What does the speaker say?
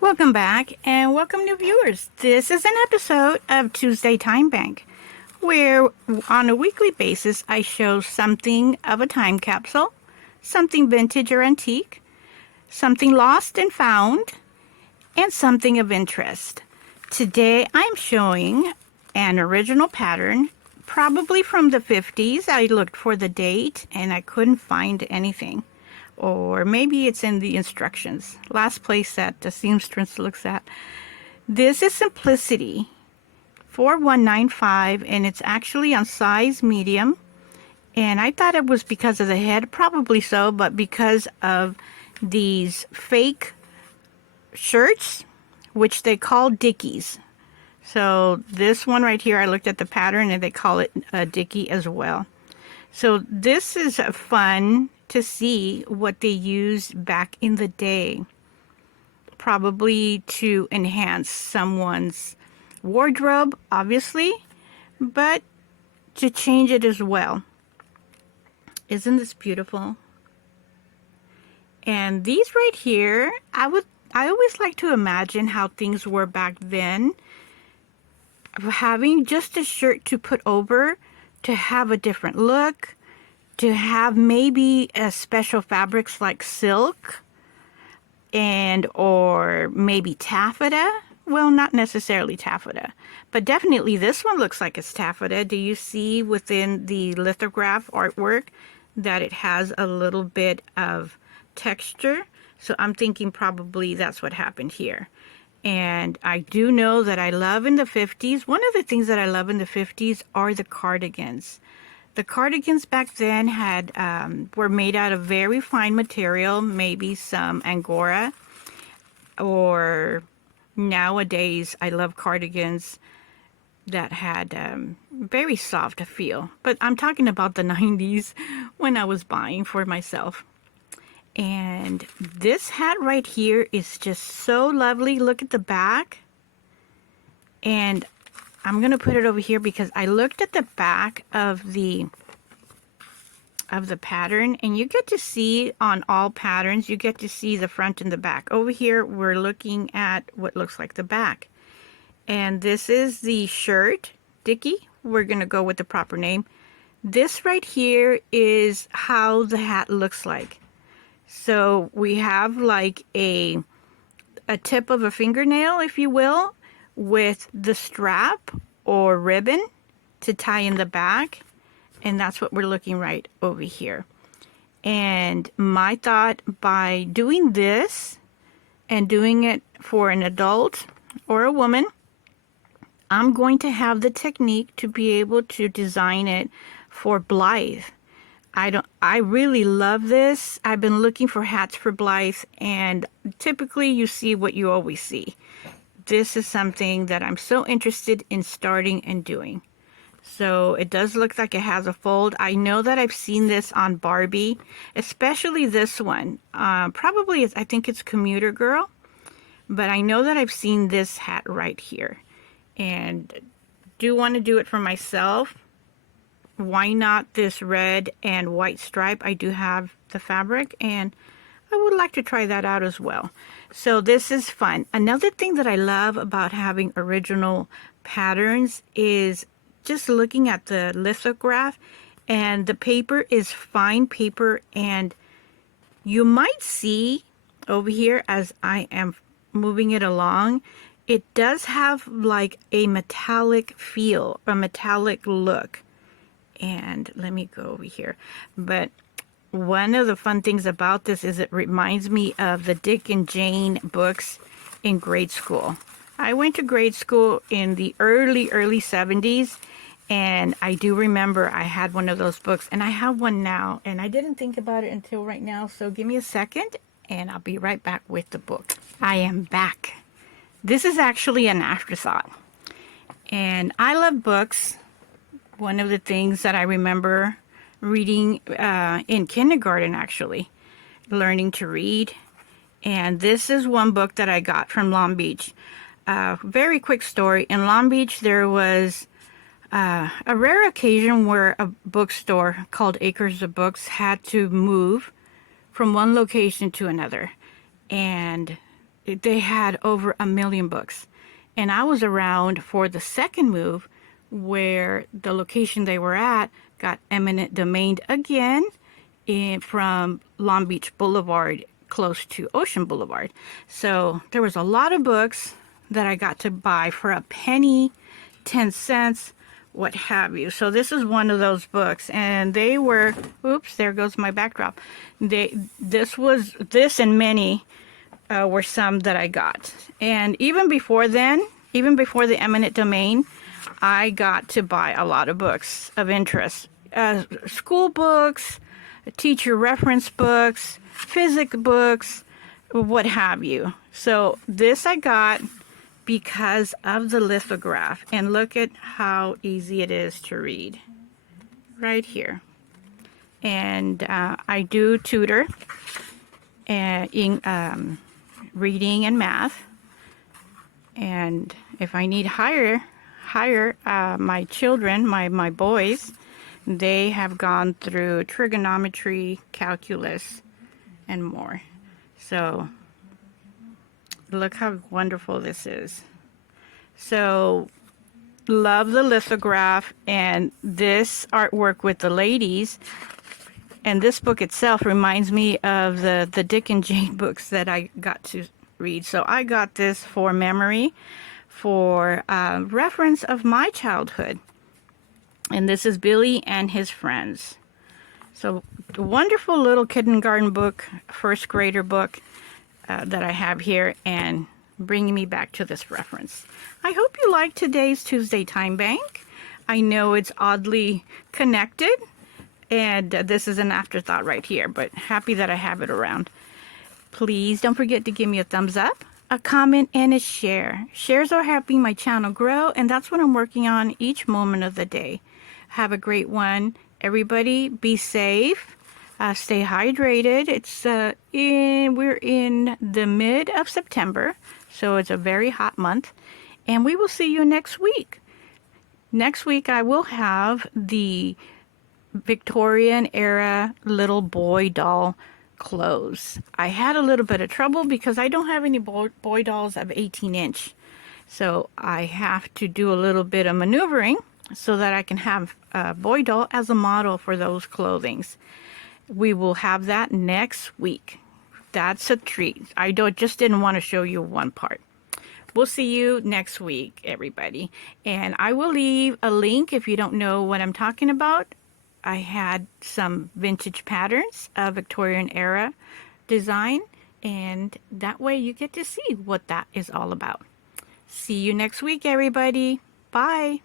Welcome back and welcome new viewers. This is an episode of Tuesday Time Bank where on a weekly basis I show something of a time capsule, something vintage or antique, something lost and found, and something of interest. Today I'm showing an original pattern, probably from the 50s. I looked for the date and I couldn't find anything. Or maybe it's in the instructions. Last place that the seamstress looks at. This is Simplicity 4195, and it's actually on size medium. And I thought it was because of the head, probably so, but because of these fake shirts, which they call dickies. So this one right here, I looked at the pattern and they call it a dicky as well. So this is fun to see what they used back in the day, probably to enhance someone's wardrobe, obviously, but to change it as well. Isn't this beautiful? And these right here, I always like to imagine how things were back then, having just a shirt to put over to have a different look, to have maybe special fabrics like silk and or maybe taffeta. Well, not necessarily taffeta, but definitely this one looks like it's taffeta. Do you see within the lithograph artwork that it has a little bit of texture? So I'm thinking probably that's what happened here. And I do know that I love in the 50s, one of the things that I love in the 50s are the cardigans. The cardigans back then had were made out of very fine material, maybe some Angora, or nowadays I love cardigans that had very soft feel. But I'm talking about the 90s when I was buying for myself. And this hat right here is just so lovely. Look at the back. And I'm going to put it over here because I looked at the back of the pattern, and you get to see on all patterns, you get to see the front and the back. Over here, we're looking at what looks like the back. And this is the shirt, dicky. We're going to go with the proper name. This right here is how the hat looks like. So we have like a tip of a fingernail, if you will, with the strap or ribbon to tie in the back, and that's what we're looking right over here. And my thought, by doing this and doing it for an adult or a woman, I'm going to have the technique to be able to design it for Blythe. I really love this. I've been looking for hats for Blythe, and typically you see what you always see. This is something that I'm so interested in starting and doing. So it does look like it has a fold. I know that I've seen this on Barbie, especially this one. Probably, I think it's Commuter Girl, but I know that I've seen this hat right here. And do want to do it for myself. Why not this red and white stripe? I do have the fabric, and I would like to try that out as well. So this is fun. Another thing that I love about having original patterns is just looking at the lithograph, and the paper is fine paper, and you might see over here as I am moving it along, it does have like a metallic feel, a metallic look. And let me go over here. But one of the fun things about this is it reminds me of the Dick and Jane books in grade school. I went to grade school in the early 70s, and I do remember I had one of those books, and I have one now, and I didn't think about it until right now, so give me a second and I'll be right back with the book. I am back. This is actually an afterthought, and I love books. One of the things that I remember reading in kindergarten, actually, learning to read. And this is one book that I got from Long Beach. Very quick story. In Long Beach, there was a rare occasion where a bookstore called Acres of Books had to move from one location to another. And they had over 1 million books. And I was around for the second move, where the location they were at got eminent domained again from Long Beach Boulevard close to Ocean Boulevard. So there was a lot of books that I got to buy for a penny, 10 cents, what have you. So this is one of those books, and they were, oops, there goes my backdrop. This and many were some that I got. And even before then, even before the eminent domain, I got to buy a lot of books of interest. School books, teacher reference books, physics books, what have you. So this I got because of the lithograph. And look at how easy it is to read. Right here. And I do tutor in reading and math. And if I need hire my children, my boys, they have gone through trigonometry, calculus, and more. So look how wonderful this is. So love the lithograph and this artwork with the ladies. And this book itself reminds me of the Dick and Jane books that I got to read. So I got this for memory, for reference of my childhood. And this is Billy and His Friends. So the wonderful little kindergarten book, first grader book that I have here, and bringing me back to this reference. I hope you liked today's Tuesday Time Bank. I know it's oddly connected, and this is an afterthought right here, but happy that I have it around. Please don't forget to give me a thumbs up, a comment, and a share. Shares are helping my channel grow, and that's what I'm working on each moment of the day. Have a great one. Everybody be safe. Stay hydrated. We're in the mid of September, so it's a very hot month. And we will see you next week. Next week I will have the Victorian era little boy doll clothes. I had a little bit of trouble because I don't have any boy dolls of 18-inch. So I have to do a little bit of maneuvering so that I can have a boy doll as a model for those clothings. We will have that next week. That's a treat. I just didn't want to show you one part. We'll see you next week, everybody. And I will leave a link if you don't know what I'm talking about. I had some vintage patterns of Victorian era design, and that way you get to see what that is all about. See you next week, everybody. Bye.